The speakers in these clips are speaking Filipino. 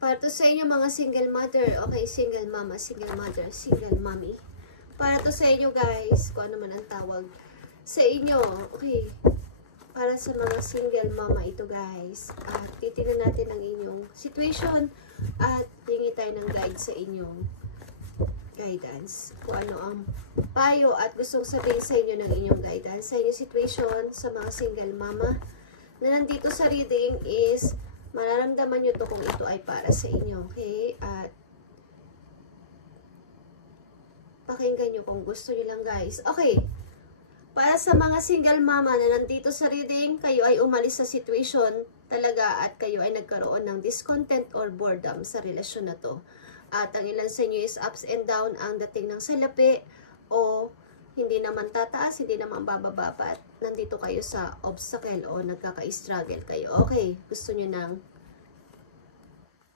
Para to sa inyo mga single mother. Okay, single mama, single mother, single mommy. Para to sa inyo guys, kung ano man ang tawag. Sa inyo, okay. Para sa mga single mama ito guys. At titignan natin ang inyong situation. At hingi tayo ng guide sa inyong guidance. Kung ano ang payo at gustong sabihin sa inyo ng inyong guidance. Sa inyong situation, sa mga single mama na nandito sa reading is mararamdaman nyo to kung ito ay para sa inyo. Okay? At pakinggan nyo kung gusto nyo lang guys. Okay. Para sa mga single mama na nandito sa reading, kayo ay umalis sa situation talaga at kayo ay nagkaroon ng discontent or boredom sa relasyon na to. At ang ilan sa inyo is ups and down ang dating ng salapi o hindi naman tataas, hindi naman bababa at nandito kayo sa obstacle o nagkaka-struggle kayo. Okay, gusto nyo ng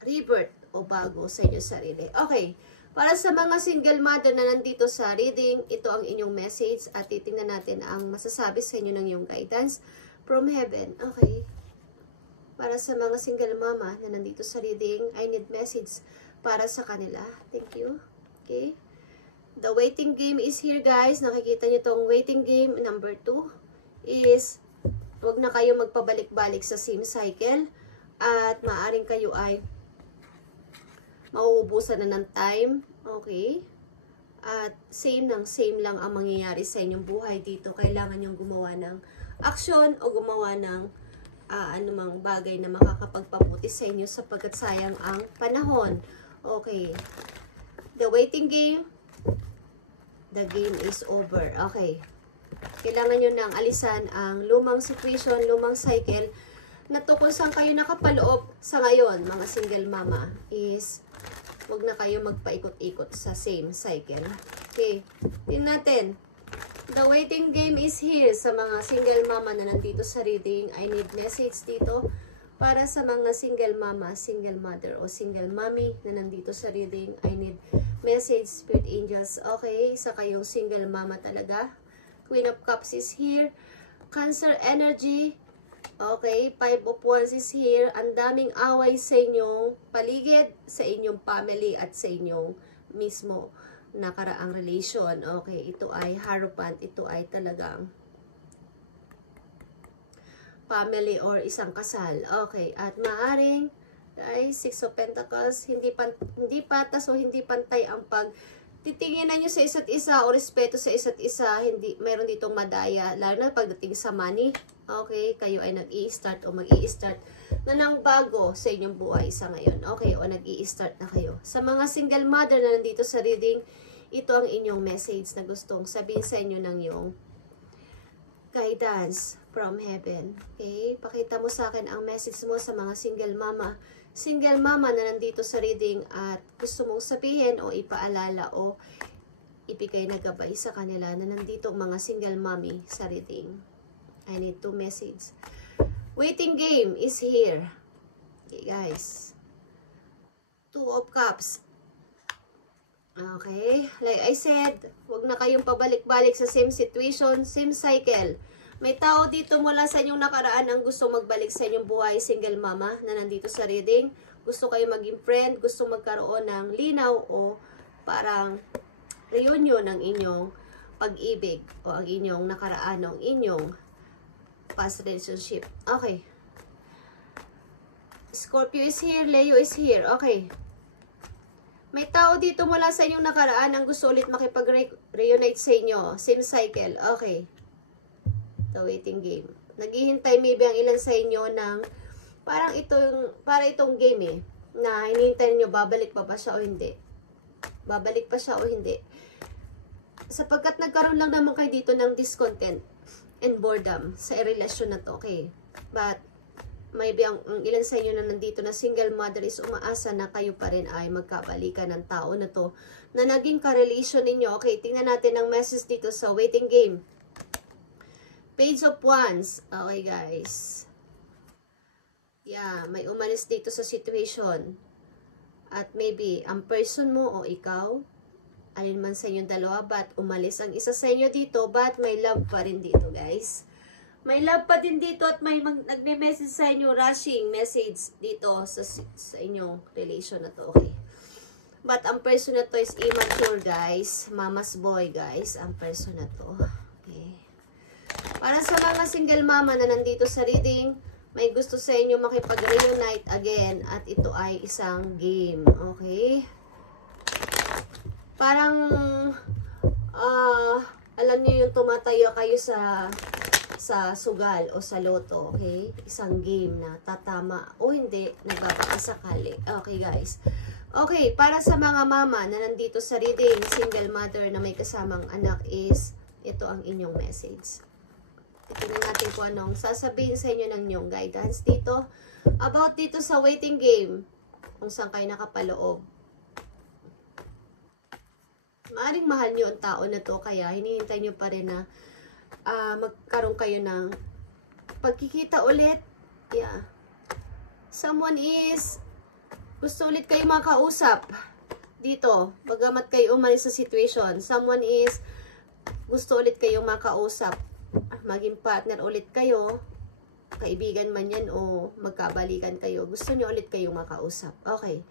rebirth o bago sa inyong sarili. Okay, para sa mga single mother na nandito sa reading, ito ang inyong message at titingnan natin ang masasabi sa inyo ng iyong guidance from heaven. Okay, para sa mga single mama na nandito sa reading, I need message para sa kanila. Thank you. Okay. The waiting game is here guys. Nakikita nyo tong waiting game. Number 2 is huwag na kayo magpabalik-balik sa same cycle. At maaaring kayo ay mauubusan na ng time. Okay. At same lang ang mangyayari sa inyong buhay dito. Kailangan nyong gumawa ng action o gumawa ng anumang bagay na makakapagpabuti sa inyo sapagkat sayang ang panahon. Okay. The waiting game. The game is over. Okay. Kailangan nyo nang alisan ang lumang situation, lumang cycle na to kung saan kayo nakapaloob sa ngayon, mga single mama, is huwag na kayo magpaikot-ikot sa same cycle. Okay. Tingnan natin. The waiting game is here sa mga single mama na nandito sa reading. I need message dito para sa mga single mama, single mother, o single mommy na nandito sa reading. I need message, spirit angels. Okay, isa kayong single mama talaga. Queen of Cups is here. Cancer energy. Okay, 5 of Wands is here. Ang daming away sa inyong paligid, sa inyong family, at sa inyong mismo nakaraang relation. Okay, ito ay Hierophant. Ito ay talagang family or isang kasal. Okay, at maaring guys, 6 of Pentacles, hindi patas o hindi pantay ang pagtitinginan nyo sa isa't isa o respeto sa isa't isa. Hindi, meron ditong madaya, lalo na pagdating sa money. Okay, kayo ay nag-i-start o mag-i-start na ng bago sa inyong buhay sa ngayon. Okay, o nag-i-start na kayo. Sa mga single mother na nandito sa reading, ito ang inyong message na gustong sabihin sa inyo ng yung guidance from heaven. Okay, pakita mo sa akin ang message mo sa mga single mama. Single mama na nandito sa reading at gusto mong sabihin o ipaalala o ibigay na gabay sa kanila na nandito mga single mommy sa reading. I need 2 message. Waiting game is here. Okay guys. 2 of Cups. Okay. Like I said, huwag na kayong pabalik-balik sa same situation, same cycle. May tao dito mula sa inyong nakaraan ang gusto magbalik sa inyong buhay, single mama na nandito sa reading. Gusto kayo maging friend, gusto magkaroon ng linaw o parang reunion ng inyong pag-ibig o ang inyong nakaraan ng inyong past relationship. Okay. Scorpio is here, Leo is here. Okay. May tao dito mula sa inyong nakaraan ang gusto ulit makipag-reunite sa inyo. Same cycle. Okay. The waiting game. Naghihintay maybe ang ilan sa inyo ng parang itong game eh. Na hinihintay niyo babalik pa ba siya o hindi. Babalik pa siya o hindi. Sapagkat nagkaroon lang naman kayo dito ng discontent and boredom sa relasyon na to. Okay. But maybe ang ilan sa inyo na nandito na single mother is umaasa na kayo pa rin ay magkabalikan ng tao na to na naging ka-relation ninyo. Okay, tingnan natin ang message dito sa waiting game. Page of Wands. Okay, guys. Yeah, may umalis dito sa situation. At maybe, ang person mo o ikaw, alin man sa inyong dalawa, but umalis ang isa sa inyo dito, but may love pa rin dito, guys. May love pa din dito at may nagme-message sa inyo, rushing message dito sa inyong relation na to, okay? But ang person na to is immature, guys. Mama's boy, guys. Ang person na to. Okay. Para sa mga single mama na nandito sa reading, may gusto sa inyo makipag-reunite again. At ito ay isang game, okay? Parang, alam niyo yung tumatayo kayo sa sugal o sa loto, okay? Isang game na tatama o hindi, nagbabakasakali. Okay, guys. Okay, para sa mga mama na nandito sa reading, single mother na may kasamang anak is, ito ang inyong message. Tingnan natin kung anong sasabihin sa inyo ng inyong guidance dito. About dito sa waiting game, kung saan kayo nakapaloob. Maaring mahal nyo ang tao na to, kaya hinihintay nyo pa rin na magkaroon kayo ng pagkikita ulit. Yeah. Someone is gusto ulit kayo makausap dito. Bagamat kayo umalis sa situation. Someone is gusto ulit kayong makausap. Maging partner ulit kayo. Kaibigan man yan o magkabalikan kayo. Gusto nyo ulit kayong makausap. Okay.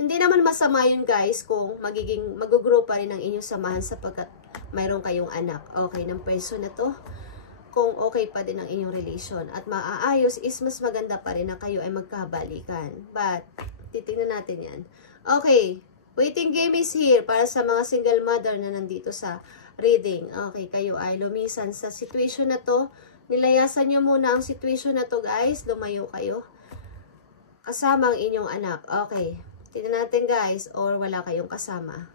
Hindi naman masama yun, guys, kung mag-grow pa rin ang inyong samahan sapagkat mayroon kayong anak. Okay, ng person na to. Kung okay pa din ang inyong relation at maaayos is mas maganda pa rin na kayo ay magkabalikan. But titingnan natin yan. Okay. Waiting game is here para sa mga single mother na nandito sa reading. Okay. Kayo ay lumisan sa situation na to. Nilayasan nyo muna ang situation na to, guys. Lumayo kayo. Kasama ang inyong anak. Okay. Tingnan natin, guys. Or wala kayong kasama.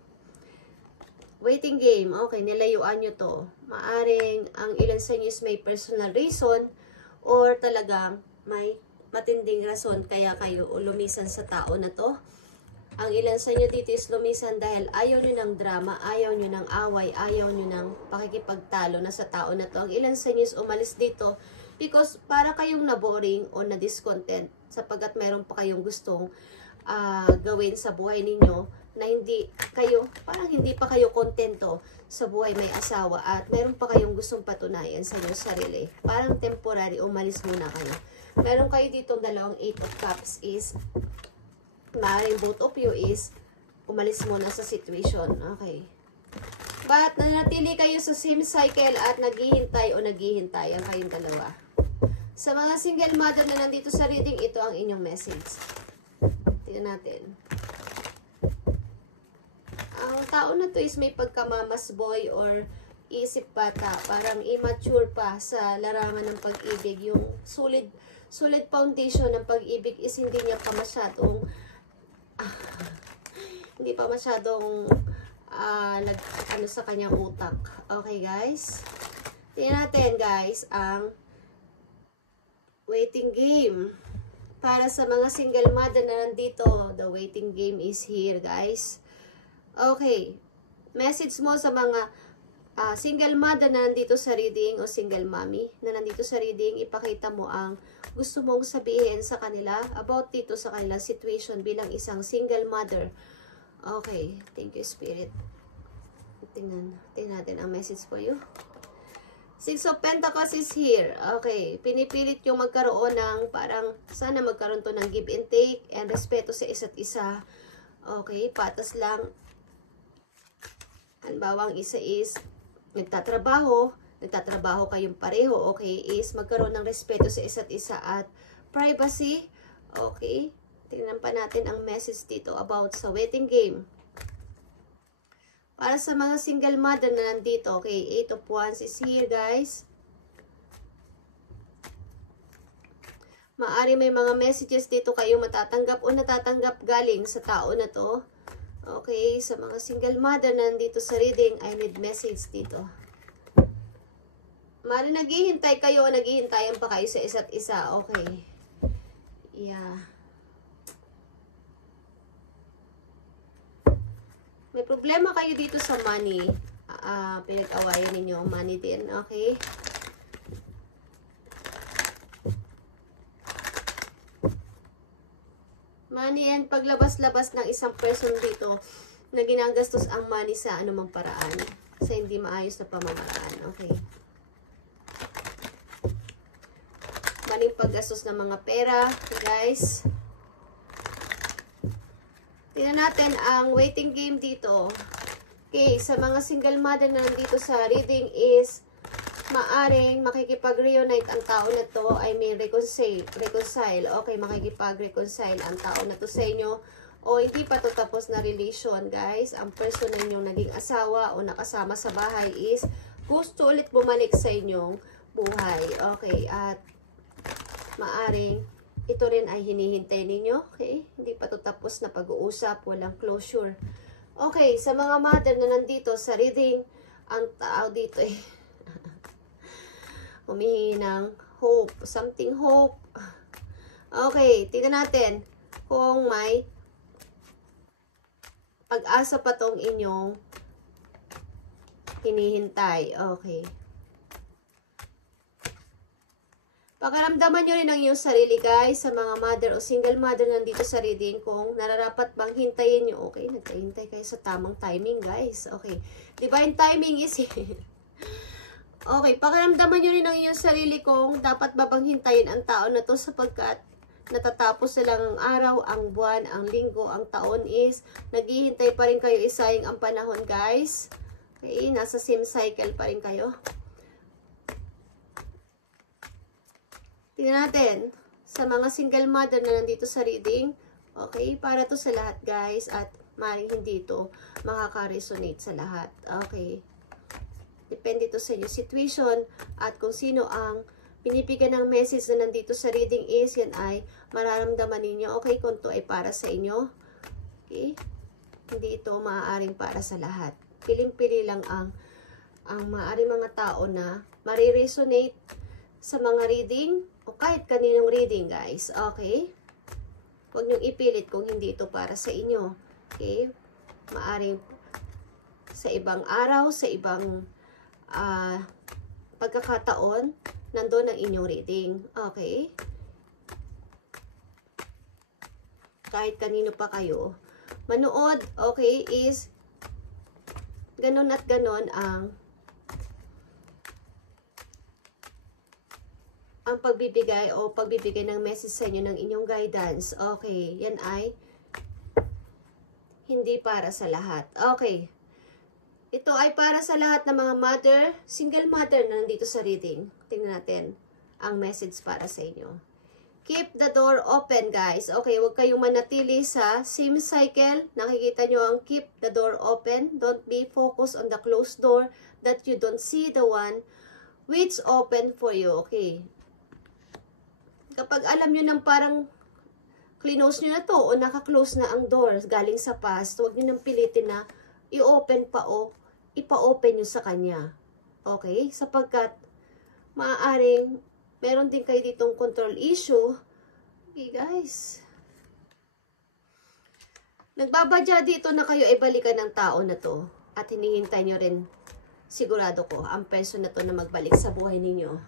Waiting game. Okay. Nilayuan nyo to. Maaring ang ilan sa inyo is may personal reason or talagang may matinding rason kaya kayo lumisan sa tao na to. Ang ilan sa inyo dito is lumisan dahil ayaw nyo ng drama, ayaw nyo ng away, ayaw nyo ng pakikipagtalo na sa tao na to. Ang ilan sa inyo is umalis dito because para kayong naboring o na-discontent sapagkat meron pa kayong gustong gawin sa buhay ninyo na parang hindi pa kayo kontento sa buhay may asawa at meron pa kayong gustong patunayan sa inyong sarili. Parang temporary, umalis muna kayo. Meron kayo dito dalawang 8 of Cups is maaaring both of you is umalis muna sa situation. Okay. But nanatili kayo sa same cycle at naghihintay o naghihintayan kayong dalawa. Sa mga single mother na nandito sa reading, ito ang inyong message. Tingnan natin. Ang tao na to is may pagkamamas boy or isip bata. Parang immature pa sa larangan ng pag-ibig. Yung solid foundation ng pag-ibig is hindi niya pa masyadong ano sa kanyang utak. Okay, guys? Tingnan natin, guys, ang waiting game. Para sa mga single mother na nandito, the waiting game is here, guys. Okay. Message mo sa mga single mother na nandito sa reading o single mommy na nandito sa reading, ipakita mo ang gusto mong sabihin sa kanila about dito sa kanilang situation bilang isang single mother. Okay. Thank you, Spirit. Tingnan natin ang message for you. Six of Pentacles is here. Okay. Pinipilit yung magkaroon ng parang sana magkaroon to ng give and take and respeto sa isa't isa. Okay. Patas lang. Halimbawa, ang isa is nagtatrabaho kayong pareho, okay, is magkaroon ng respeto sa isa't isa at privacy, okay. Tingnan pa natin ang message dito about sa waiting game. Para sa mga single mother na nandito, okay, 8 of Wands is here, guys. Maari may mga messages dito kayo matatanggap o natatanggap galing sa tao na to. Okay, sa mga single mother na nandito sa reading, I need message dito. Maari naghihintay kayo o naghihintayan pa kayo sa isa't isa. Okay. Yeah. May problema kayo dito sa money. Pinag-awayan ninyo ang money din. Okay. Money and paglabas-labas ng isang person dito na ginagastos ang money sa anumang paraan. Sa hindi maayos na pamamaraan. Okay. paggastos ng mga pera, guys. Tingnan natin ang waiting game dito. Okay, sa mga single mother na nandito sa reading is maaring makikipag-reunite ang tao na to, I mean reconcile. Okay, makikipag-reconcile ang tao na to sa inyo. O hindi pa to tapos na relation, guys. Ang person na inyong naging asawa o nakasama sa bahay is gusto ulit bumalik sa inyong buhay. Okay, at maaring ito rin ay hinihintay ninyo. Okay, hindi pa to tapos na pag-uusap, walang closure. Okay, sa mga mother na nandito sa reading, ang tao dito eh, humihingi ng hope, something hope. Okay, tingnan natin kung may pag-asa pa tong inyong hinihintay. Okay. Pakiramdaman nyo rin ang iyong sarili, guys, sa mga mother o single mother nandito sa reading, kung nararapat bang hintayin nyo. Okay, nagtahintay kayo sa tamang timing, guys. Okay, divine timing is okay, pakiramdaman nyo rin ang iyong sarili kung dapat ba bang hintayin ang tao na to, sapagkat natatapos na lang ang araw, ang buwan, ang linggo, ang taon is naghihintay pa rin kayo, isayang ang panahon, guys. Okay, nasa same cycle pa rin kayo. Tingnan natin, sa mga single mother na nandito sa reading, okay, para to sa lahat, guys, at maaaring hindi ito makaka-resonate sa lahat. Okay, depende to sa inyong situation, at kung sino ang binibigyan ng message na nandito sa reading is, yan ay mararamdaman ninyo, okay, kung to ay para sa inyo. Okay, hindi ito maaaring para sa lahat. Piling-pili lang ang maaaring mga tao na mariresonate sa mga reading, o kahit kaninong reading, guys. Okay? Huwag niyong ipilit kung hindi ito para sa inyo. Okay? Maaring sa ibang araw, sa ibang pagkakataon, nandun ang inyong reading. Okay? Kahit kanino pa kayo manood, okay, is ganon at ganon ang pagbibigay o pagbibigay ng message sa inyo ng inyong guidance. Okay, yan ay hindi para sa lahat. Okay, ito ay para sa lahat ng mga mother, single mother na nandito sa reading. Tingnan natin ang message para sa inyo. Keep the door open, guys. Okay, huwag kayong manatili sa same cycle. Nakikita nyo ang keep the door open. Don't be focused on the closed door that you don't see the one which open for you. Okay, kapag alam nyo ng parang close nyo na to o naka-close na ang door galing sa past, huwag nyo nang pilitin na i-open pa o ipa-open nyo sa kanya. Okay? Sapagkat maaaring meron din kayo ditong control issue. Okay, guys. Nagbabadya dito na kayo ay balikan ng tao na to at hinihintay nyo rin, sigurado ko, ang person na to na magbalik sa buhay ninyo.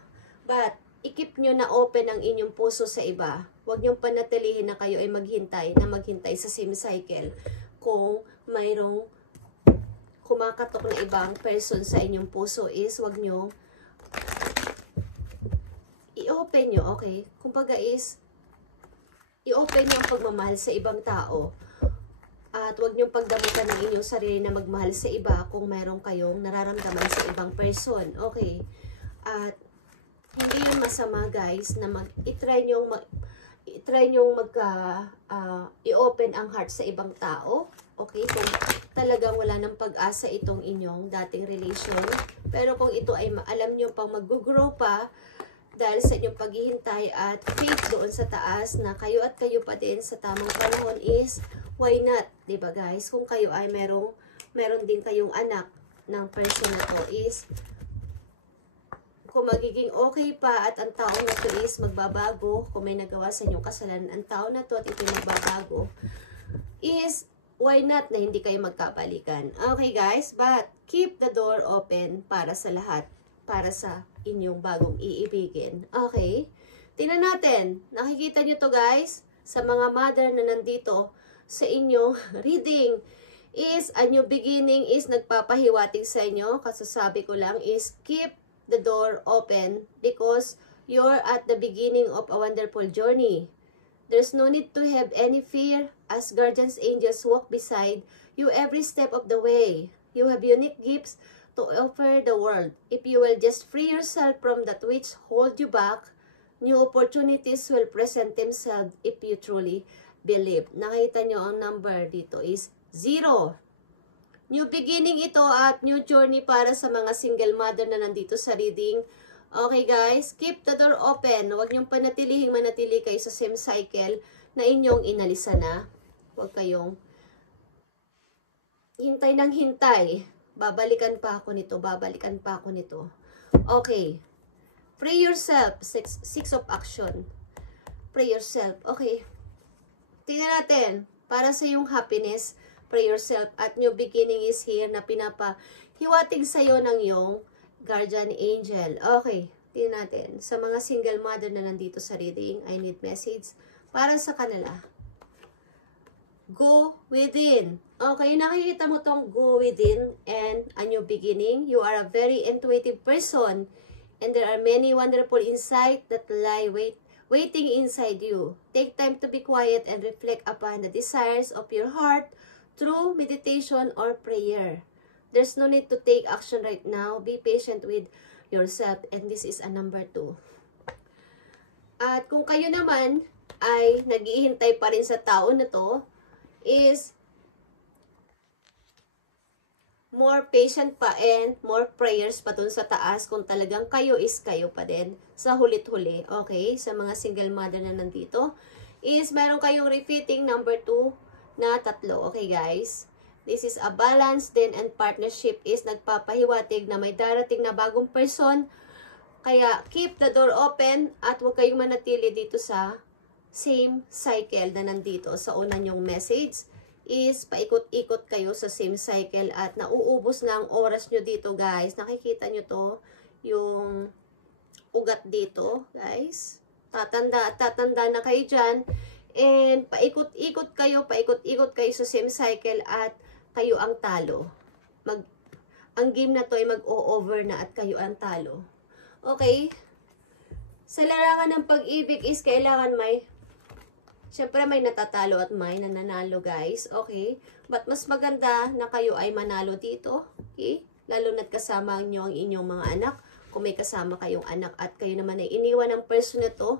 But i-keep nyo na open ang inyong puso sa iba. Huwag nyong panatilihin na kayo ay maghintay sa same cycle. Kung mayroong kumakatok na ibang person sa inyong puso is, huwag nyo i-open nyo, okay? Kumbaga is, i-open nyo ang pagmamahal sa ibang tao. At huwag nyong pagdamutan ng inyong sarili na magmahal sa iba kung mayroong kayong nararamdaman sa ibang person. Okay? At hindi yun masama, guys, na i-try nyong i-open ang heart sa ibang tao. Okay? Kung talagang wala ng pag-asa itong inyong dating relation. Pero kung ito ay alam nyo pang mag-grow pa dahil sa inyong paghihintay at faith doon sa taas na kayo at kayo pa din sa tamang panahon is, why not? Diba, guys? Kung kayo ay meron din kayong anak ng person na to is, kung magiging okay pa at ang tao na to is magbabago, kung may nagawa sa inyong kasalanan ang tao na to at ito magbabago, is why not na hindi kayo magkabalikan. Okay, guys, but keep the door open para sa lahat, para sa inyong bagong iibigin. Okay? Tingnan natin. Nakikita nyo to, guys, sa mga mother na nandito sa inyong reading is a new beginning is nagpapahiwatig sa inyo. Kasasabi ko lang is keep the door open because You're at the beginning of a wonderful journey. There's no need to have any fear as guardians angels walk beside you every step of the way. You have unique gifts to offer the world. If you will just free yourself from that which hold you back, new opportunities will present themselves if you truly believe. Nakita nyo ang number dito is 0. New beginning ito at new journey para sa mga single mother na nandito sa reading. Okay guys, keep the door open. Huwag niyong manatili kayo sa same cycle na inyong inalisa na. Huwag kayong hintay ng hintay. Babalikan pa ako nito. Okay. Pray yourself. Six of action. Pray yourself. Okay. Tingnan natin. Para sa iyong happiness, pray yourself. At new beginning is here na pinapahiwatig sa iyo ng iyong guardian angel. Okay, tingnan natin. Sa mga single mother na nandito sa reading, I need message para sa kanila. Go within. Okay, nakikita mo tong go within and a new beginning. You are a very intuitive person and there are many wonderful insights that lie waiting inside you. Take time to be quiet and reflect upon the desires of your heart through meditation or prayer. There's no need to take action right now. Be patient with yourself. And this is a number 2. At kung kayo naman ay naghihintay pa rin sa tao na to, is more patient pa and more prayers pa dun sa taas kung talagang kayo is kayo pa din sa hulit-huli. Okay? Sa mga single mother na nandito, is meron kayong repeating number 2 na 3. Okay guys? This is a balance din and partnership is nagpapahiwatig na may darating na bagong person. Kaya keep the door open at huwag kayong manatili dito sa same cycle na nandito. Sa una nyong message is paikot-ikot kayo sa same cycle at nauubos na ang oras nyo dito guys. Nakikita nyo to, yung ugat dito guys. Tatanda na kayo dyan. And paikot-ikot kayo sa same cycle at kayo ang talo. Ang game na to ay mag-o-over na at kayo ang talo. Okay? Sa larangan ng pag-ibig is kailangan syempre may natatalo at may nananalo guys. Okay? But mas maganda na kayo ay manalo dito. Okay? Lalo na't kasama nyo ang inyong mga anak. Kung may kasama kayong anak at kayo naman ay iniwan ng person na to,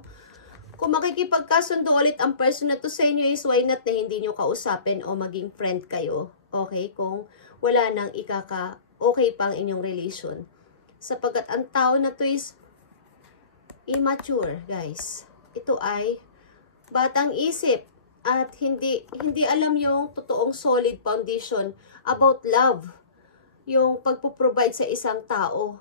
kung makikipagkasundo ulit ang person na to sa inyo is why not na hindi nyo kausapin o maging friend kayo. Okay? Kung wala nang okay pang inyong relation. Sapagkat ang tao na to is immature, guys. Ito ay batang isip at hindi alam yung totoong solid foundation about love. Yung pagpo-provide sa isang tao.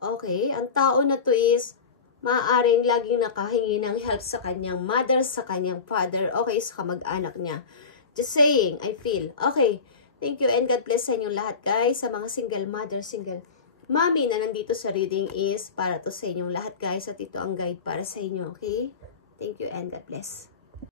Okay? Ang tao na to is maaaring laging nakahingi ng help sa kanyang mother, sa kanyang father, okay, sa kamag-anak niya. Just saying, I feel. Okay, thank you and God bless sa inyong lahat guys. Sa mga single mother, single mommy na nandito sa reading is para to sa inyong lahat guys. At ito ang guide para sa inyo, okay? Thank you and God bless.